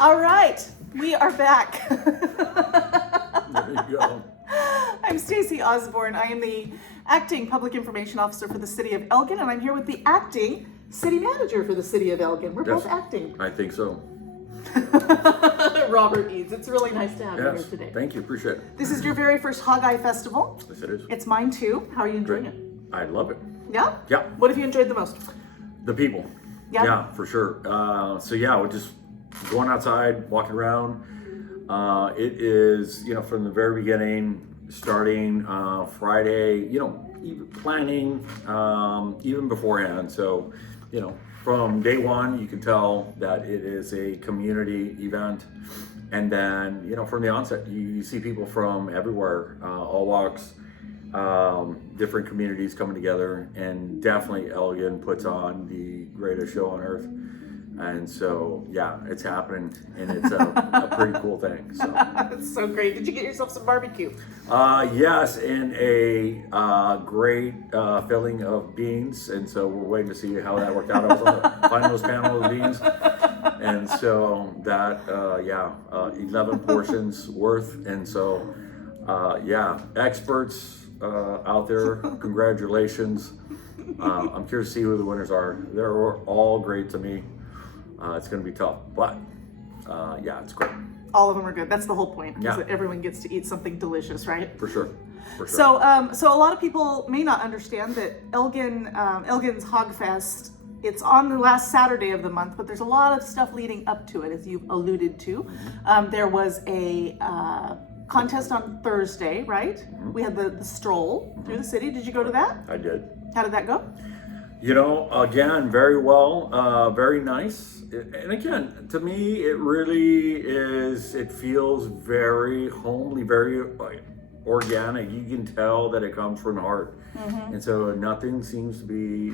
All right, we are back. There you go. I'm Stacey Osborne. I am the acting public information officer for the city of Elgin, and I'm here with the acting city manager for the city of Elgin. We're both acting. I think so. Robert Eads. It's really nice to have you here Yes. today. Thank you. Appreciate it. This is your very first Hogeye Festival. Yes, it is. It's mine too. How are you enjoying Great. it? I love it. Yeah? Yeah. What have you enjoyed the most? The people. Yeah? Yeah, for sure. We're just going outside, walking around. It is, from the very beginning, starting Friday, even planning even beforehand. So, from day one, you can tell that it is a community event. And then, from the onset, you see people from everywhere, all walks, different communities coming together. And definitely Elgin puts on the greatest show on earth. And so, yeah, it's happening, and it's a pretty cool thing. So. That's so great. Did you get yourself some barbecue? Yes, and a great filling of beans, and so we're waiting to see how that worked out. I was on the finalist panel of the beans, and so that, 11 portions worth, and so, experts out there, congratulations. I'm curious to see who the winners are. They're all great to me. It's going to be tough, but it's great. All of them are good. That's the whole point, is Yeah. that everyone gets to eat something delicious, right? For sure. So a lot of people may not understand that Elgin's Hog Fest, it's on the last Saturday of the month, but there's a lot of stuff leading up to it, as you've alluded to. There was a contest on Thursday, right? Mm-hmm. We had the stroll through the city. Did you go to that? I did. How did that go? Again, very well, very nice. And again, to me, it really is, it feels very homely, very organic. You can tell that it comes from the heart. Mm-hmm. And so nothing seems to be,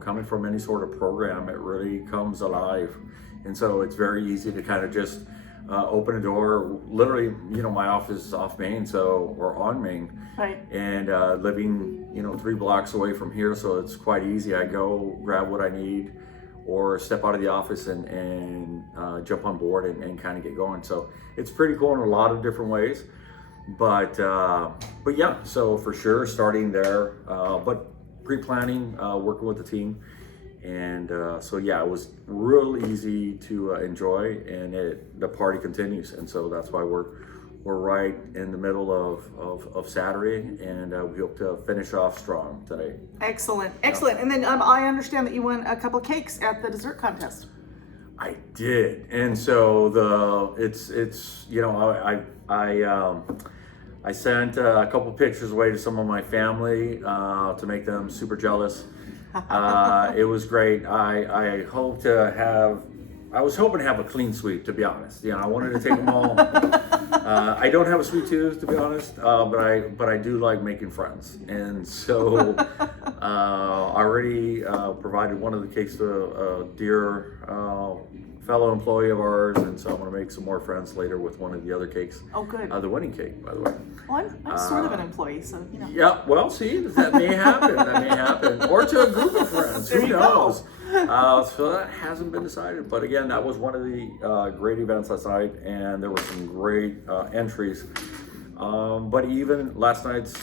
coming from any sort of program. It really comes alive. And so it's very easy to kind of just open a door. Literally, my office is off Main, or on Main. Right. And living, 3 blocks away from here, so it's quite easy. I go grab what I need, or step out of the office and jump on board and kind of get going. So it's pretty cool in a lot of different ways. But yeah, so for sure, starting there, but pre-planning, working with the team. And it was real easy to enjoy, and the party continues. And so that's why we're right in the middle of Saturday, and we hope to finish off strong today. Excellent. And then I understand that you won a couple cakes at the dessert contest. I did, and so I sent a couple pictures away to some of my family to make them super jealous. It was great. I was hoping to have a clean sweep, to be honest. I wanted to take them all. I don't have a sweet tooth, to be honest, but I do like making friends, and so I already provided one of the cakes to a dear fellow employee of ours, and so I'm going to make some more friends later with one of the other cakes. Oh, good. The winning cake, by the way. Well, I'm sort of an employee, so Yeah, well, see, that may happen. Or to a group of friends, who knows? So that hasn't been decided. But again, that was one of the great events last night, and there were some great entries. But even last night's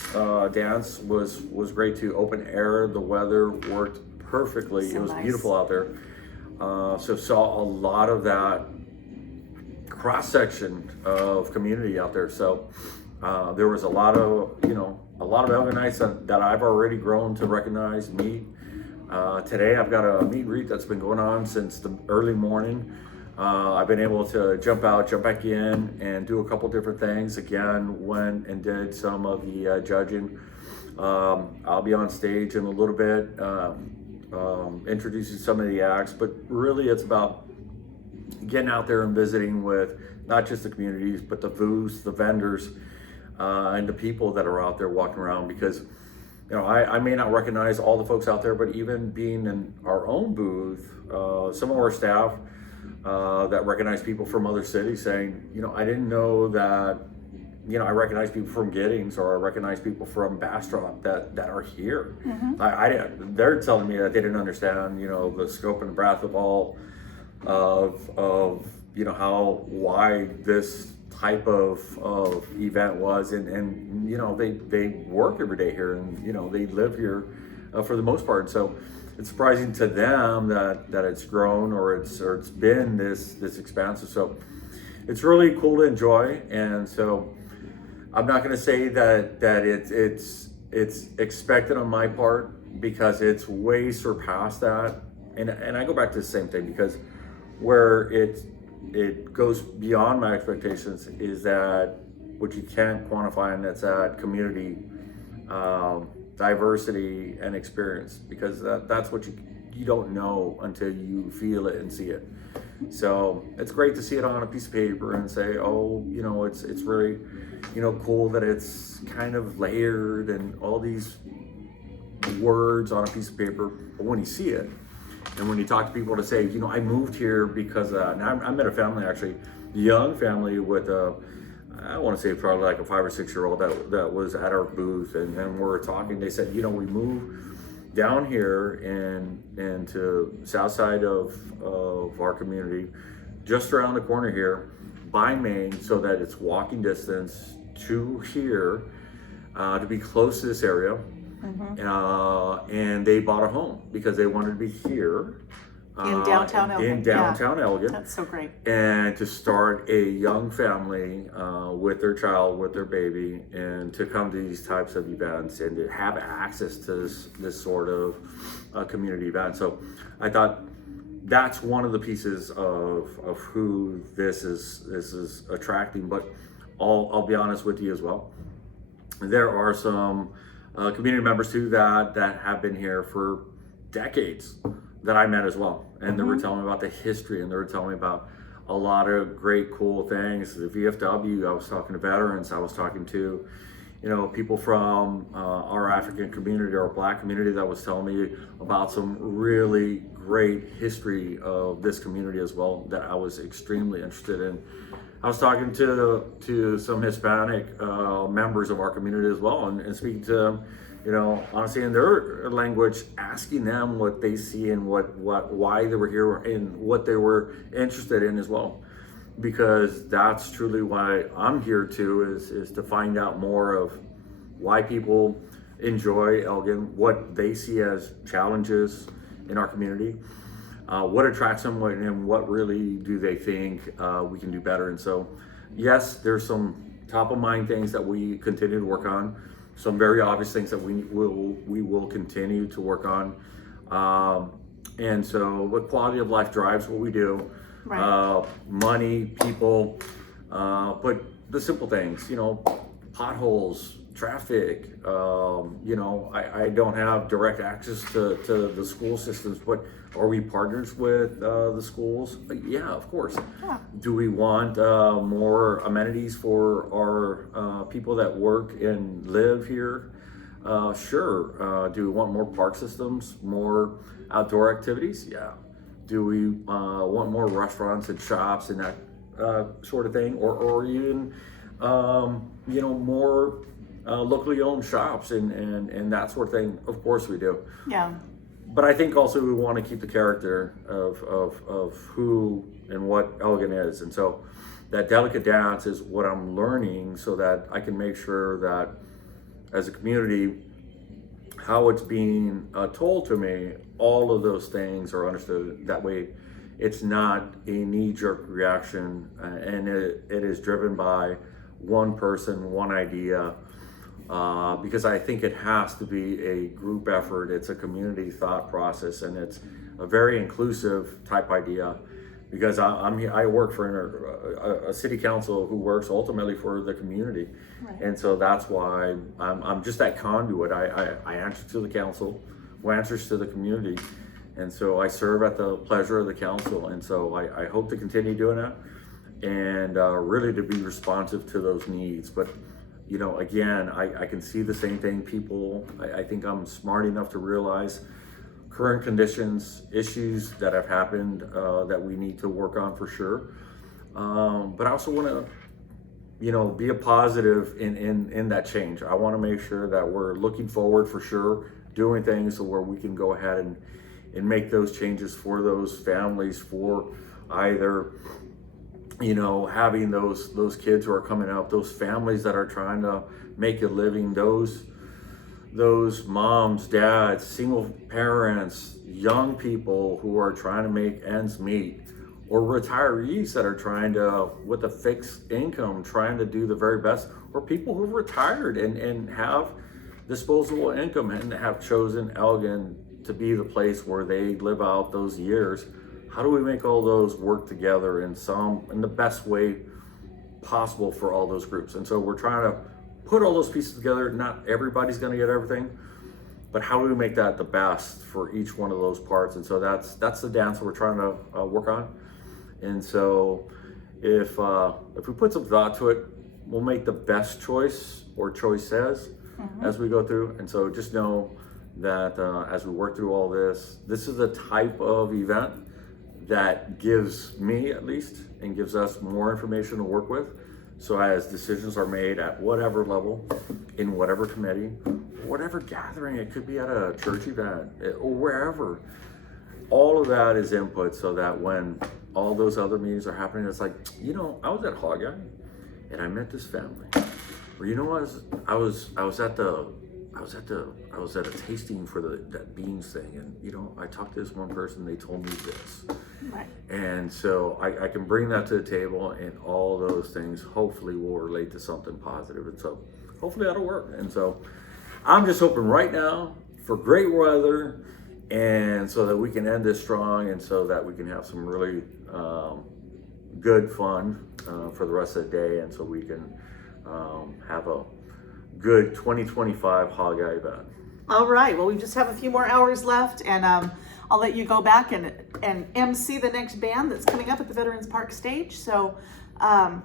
dance was great too. Open air, the weather worked perfectly. So it was nice. beautiful out there. So saw a lot of that cross-section of community out there. So there was a lot of Elginites that I've already grown to recognize, meet. Today I've got a meet and greet that's been going on since the early morning. I've been able to jump back in and do a couple different things. Again, went and did some of the judging. I'll be on stage in a little bit, introducing some of the acts, but really it's about getting out there and visiting with not just the communities, but the booths, the vendors, and the people that are out there walking around, because I may not recognize all the folks out there, but even being in our own booth, some of our staff that recognize people from other cities saying, I didn't know that, I recognize people from Giddings, or I recognize people from Bastrop that are here. Mm-hmm. They're telling me that they didn't understand, the scope and breadth of all of why this type of event was, and they work every day here, and they live here for the most part. So it's surprising to them that it's grown or it's been this expansive. So it's really cool to enjoy. And so I'm not going to say that it's expected on my part, because it's way surpassed that. And I go back to the same thing, because where it goes beyond my expectations is that what you can't quantify, and that's that community, diversity and experience, because that's what you don't know until you feel it and see it. So it's great to see it on a piece of paper and say, oh, it's really, cool that it's kind of layered and all these words on a piece of paper. But when you see it, and when you talk to people to say, I moved here because now I met a family, actually, a young family with I want to say probably like a 5 or 6 year old that was at our booth, and we were talking. They said, we moved down here and to south side of our community, just around the corner here by Maine, so that it's walking distance to here, to be close to this area. Mm-hmm. And they bought a home because they wanted to be here in downtown Elgin. In downtown Elgin. That's so great. And to start a young family with their child, with their baby, and to come to these types of events and to have access to this sort of community event. So I thought that's one of the pieces of who this is attracting. But I'll be honest with you as well. There are some community members too that have been here for decades that I met as well, and they were telling me about the history, and they were telling me about a lot of great cool things. The VFW, I was talking to veterans, I was talking to people from our African community, our Black community, that was telling me about some really great history of this community as well that I was extremely interested in. I was talking to some Hispanic members of our community as well, and speaking to them, honestly, in their language, asking them what they see and why they were here and what they were interested in as well, because that's truly why I'm here too, is to find out more of why people enjoy Elgin, what they see as challenges in our community. What attracts them, and what really do they think we can do better? And so, yes, there's some top of mind things that we continue to work on, some very obvious things that we will continue to work on. And so, what quality of life drives what we do. Right. Money, people, but the simple things, potholes, traffic. I don't have direct access to the school systems, but are we partners with the schools? Yeah, of course. Yeah. Do we want more amenities for our people that work and live here? Sure. Do we want more park systems, more outdoor activities? Yeah. Do we want more restaurants and shops and that sort of thing, or even more locally owned shops and that sort of thing? Of course we do. Yeah. But I think also we want to keep the character of who and what Elgin is. And so that delicate dance is what I'm learning, so that I can make sure that as a community, how it's being told to me, all of those things are understood. That way it's not a knee-jerk reaction, and it is driven by one person, one idea, because I think it has to be a group effort. It's a community thought process, and it's a very inclusive type idea, because I work for a city council who works ultimately for the community. Right. And so that's why I'm just that conduit. I answer to the council, who answers to the community. And so I serve at the pleasure of the council. And so I hope to continue doing that, and really to be responsive to those needs. But again, I can see the same thing. People, I think I'm smart enough to realize current conditions, issues that have happened that we need to work on for sure. But I also want to, be a positive in that change. I want to make sure that we're looking forward for sure, doing things so where we can go ahead and make those changes for those families, for either you know, having those kids who are coming up, those families that are trying to make a living, those moms, dads, single parents, young people who are trying to make ends meet, or retirees that are trying to, with a fixed income, trying to do the very best, or people who've retired and have disposable income and have chosen Elgin to be the place where they live out those years. How do we make all those work together in the best way possible for all those groups? And so we're trying to put all those pieces together. Not everybody's going to get everything, but how do we make that the best for each one of those parts? And so that's the dance that we're trying to work on. And so if we put some thought to it, we'll make the best choice or choices as we go through. And so just know that as we work through all this is a type of event that gives me, at least, and gives us more information to work with. So as decisions are made at whatever level, in whatever committee, whatever gathering, it could be at a church event or wherever, all of that is input, so that when all those other meetings are happening, it's like, you know, I was at Hogeye and I met this family. Or you know what, I was at a tasting for that beans thing, and you know, I talked to this one person, they told me this. Right. And so I can bring that to the table, and all those things hopefully will relate to something positive. And so hopefully that'll work. And so I'm just hoping right now for great weather, and so that we can end this strong, and so that we can have some really good fun for the rest of the day, and so we can have a good 2025 Hogeye event. All right. Well, we just have a few more hours left, and I'll let you go back and MC the next band that's coming up at the Veterans Park stage. So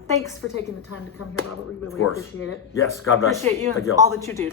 thanks for taking the time to come here, Robert. We really appreciate it. Yes, God bless. Appreciate you and Thank you all. all that you do.